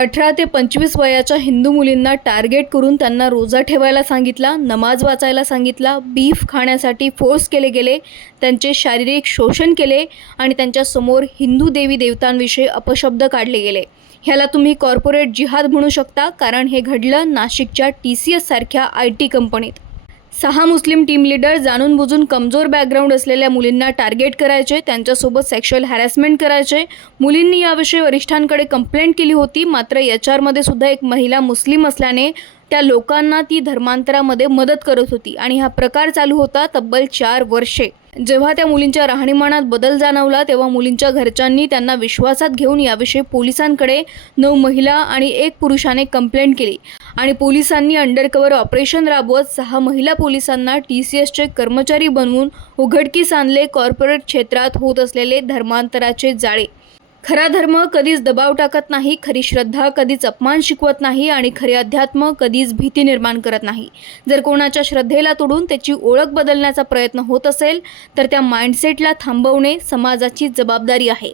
18 ते 25 वयाच्या हिंदू मुलींना टार्गेट करून त्यांना रोजा ठेवायला सांगितला, नमाज वाचायला सांगितला, बीफ खाण्यासाठी फोर्स केले गेले, त्यांचे शारीरिक शोषण केले आणि त्यांच्यासमोर हिंदू देवी देवतांविषयी अपशब्द काढले गेले। ह्याला तुम्ही कॉर्पोरेट जिहाद म्हणू शकता, कारण हे घडलं नाशिकच्या TCS सारख्या IT कंपनीत। 6 मुस्लिम टीम लीडर जाणून बुजून कमजोर बॅकग्राऊंड असलेल्या मुलींना टार्गेट करायचे, त्यांच्यासोबत सेक्शुअल हॅरॅसमेंट करायचे। मुलींनी याविषयी वरिष्ठांकडे कंप्लेंट केली होती, मात्र HR सुद्धा एक महिला मुस्लिम असल्याने त्या लोकांना ती धर्मांतरामध्ये मदत करत होती आणि हा प्रकार चालू होता तब्बल 4 वर्षे। जेव्हा त्या मुलींच्या राहणीमानात बदल जाणवला तेव्हा मुलींच्या घरच्यांनी त्यांना विश्वासात घेऊन याविषयी पोलिसांकडे 9 महिला आणि 1 पुरुषाने कंप्लेंट केली आणि पोलिसांनी अंडरकव्हर ऑपरेशन राबवत 6 महिला पोलिसांना TCSचे कर्मचारी बनवून उघडकीस आणले कॉर्पोरेट क्षेत्रात होत असलेले धर्मांतराचे जाळे। खरा धर्म कधीच दबाव टाकत नाही, खरी श्रद्धा कधीच अपमान शिकवत नाही आणि खरे अध्यात्म कधीच भीती निर्माण करत नाही। जर कोणाच्या श्रद्धेला तोडून त्याची ओळख बदलण्याचा प्रयत्न होत असेल तर त्या माइंडसेटला थांबवणे समाजाची जबाबदारी आहे।